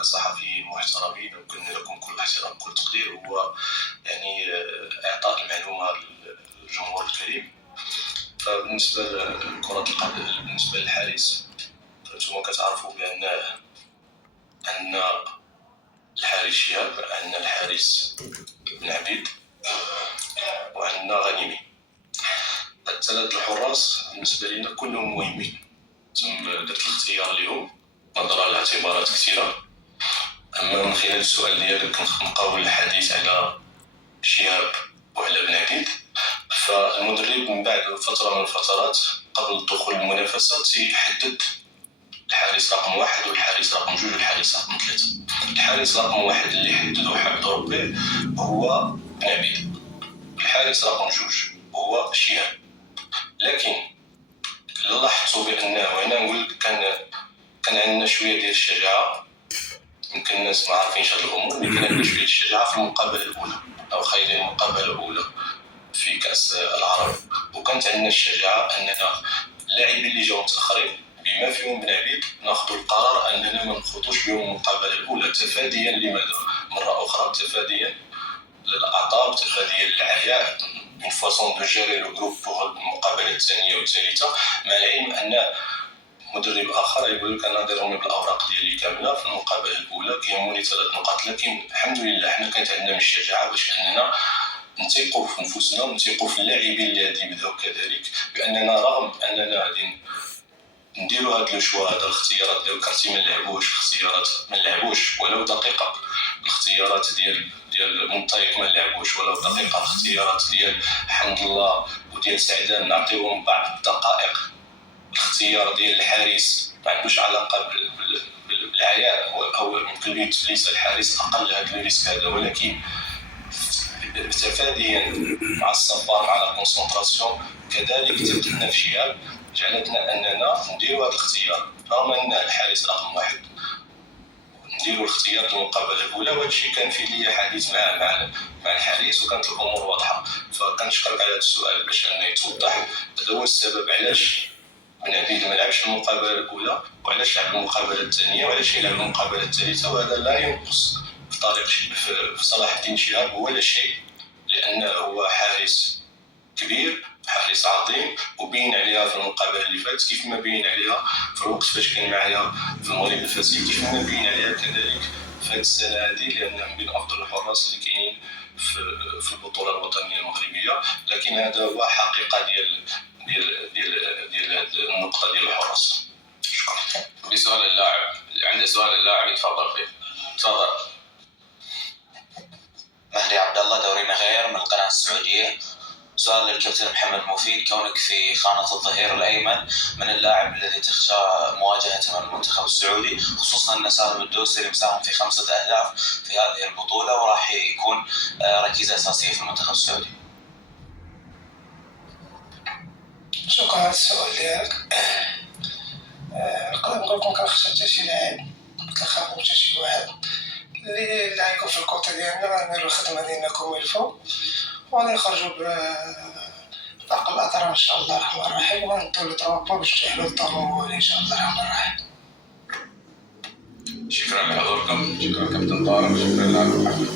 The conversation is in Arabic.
كصحفيين محترمين وكن لكم كل احترام وكل تقدير، هو يعني إعطاء المعلومة للجمهور الكريم. فبالنسبة لكرة القدم، بالنسبة للحارس، فانتم كتعرفوا بأن الحارس شهاب، عندنا الحارس بن عبيد، وعندنا غنيمي. الثلاث الحراس بالنسبة لنا كلهم مهمين. تم درت الاختيار لهم نظرا لاعتبارات كثيرة. أما من خلال السؤال ديالك كنقاول الحديث على شهاب وعلى بن عبيد، فالمدرب من بعد فترة من الفترات قبل الدخول للمنافسات يحدد الحارس رقم 1 والحارس رقم 2 والحارس رقم 3. الحارس رقم 1 اللي حددو وحب ضرب به هو بن عبيد، الحارس رقم 2 هو شهاب. لكن لاحظتوا بأنه، وهنا نقول كان عندنا شوية ديال الشجاعة، يمكن الناس ما عارفينش هاد الأمور، ولكن كان عندنا شوية الشجاعة في المقابلة الأولى أو خير المقابلة الأولى في كأس العرب. وكانت عندنا الشجاعة أننا اللاعبين اللي جاو متأخرين بما فيهم بن عبيد ناخذ القرار أننا ما نخوضوش بهم المقابلة الأولى تفاديا لماذا؟ مرة أخرى تفاديا للأعطاب، تفاديا للعياء، من فاصون دو جيري لو جروب بوغ المقابلة الثانية والثالثة، مع العلم أن مدرب آخر يقول لك أنا ديروني بالأوراق ديالي كاملة في المقابلة الأولى كيهموني 3 نقاط. لكن الحمد لله حنا كانت عندنا من الشجاعة باش أننا نثقوا في نفوسنا ونثقوا في اللاعبين اللي غادي يبداو كذلك، بأننا رغم أننا غادي نديروا هاد لو شوا، هاد الاختيارات ديال كارتي ما نلعبوش ولو دقيقة، الاختيارات ديال منطيق ما نلعبوش ولو دقيقة، الاختيارات ديال حمد الله وديال سعدان نعطيوهم بعض الدقائق، الاختيار ديال الحارس ما عندوش علاقة بالعياء أو يمكن ليس الحارس أقل هاد الريسك هذا، ولكن تفاديا مع السفر مع لا كونسونطراسيون كذلك تبدلنا في شهاب جعلتنا أننا نديروا هذا الاختيار رغم أن الحارس رقم 1 نديروا الاختيار المقابلة الأولى. وهذا الشيء كان فيه لي حديث مع الحارس وكانت الأمور واضحة. فكنشكرك على هذا السؤال باش أنه يتوضح هذا هو السبب علاش بن عبيد ما لعبش المقابلة الأولى وعلاش لعب المقابلة الثانية وعلاش يلعب المقابلة الثالثة. وهذا لا ينقص في طريق في صلاح الدين شهاب ولا شيء، لأنه هو حارس كبير، حارس عظيم، وبين عليها في المقابله اللي فاتت كيف ما بين عليها في الوقت فاش كان معايا في المغرب الفاسي، كيف ما بين عليها كذلك في هذه السنه هذه، لانه من افضل الحراس اللي كاينين في البطوله الوطنيه المغربيه. لكن هذا هو حقيقه ديال هذه النقطه ديال الحراس. شكرا. بسؤال اللاعب اللي عنده سؤال اللاعب يتفضل فيه. تفضل. مهدي عبد الله، دوري مغير من القناه السعوديه. سؤال للكابتن محمد مفيد، كونك في خانة الظهير الأيمن، من اللاعب الذي تخشى مواجهته من المنتخب السعودي، خصوصا أن سالم الدوسري مساهم في 5 أهداف في هذه البطولة وراح يكون ركيزة أساسية في المنتخب السعودي؟ شكرا على السؤال ديالك. نقدر نقول لكم كنخشى حتى شي لاعب، كنخاف حتى شي واحد اللي غيكون في الكوطه ديالنا. غنديرو الخدمه ديالنا كوميلفو وغادي نخرجوا بطاقة الأطراف إن شاء الله الرحمن الرحيم، وغندو للطوابة باش نحلو الضروري إن شاء الله الرحمن الرحيم. شكرا لحضوركم. شكرا كابتن طارق. شكرا لكم.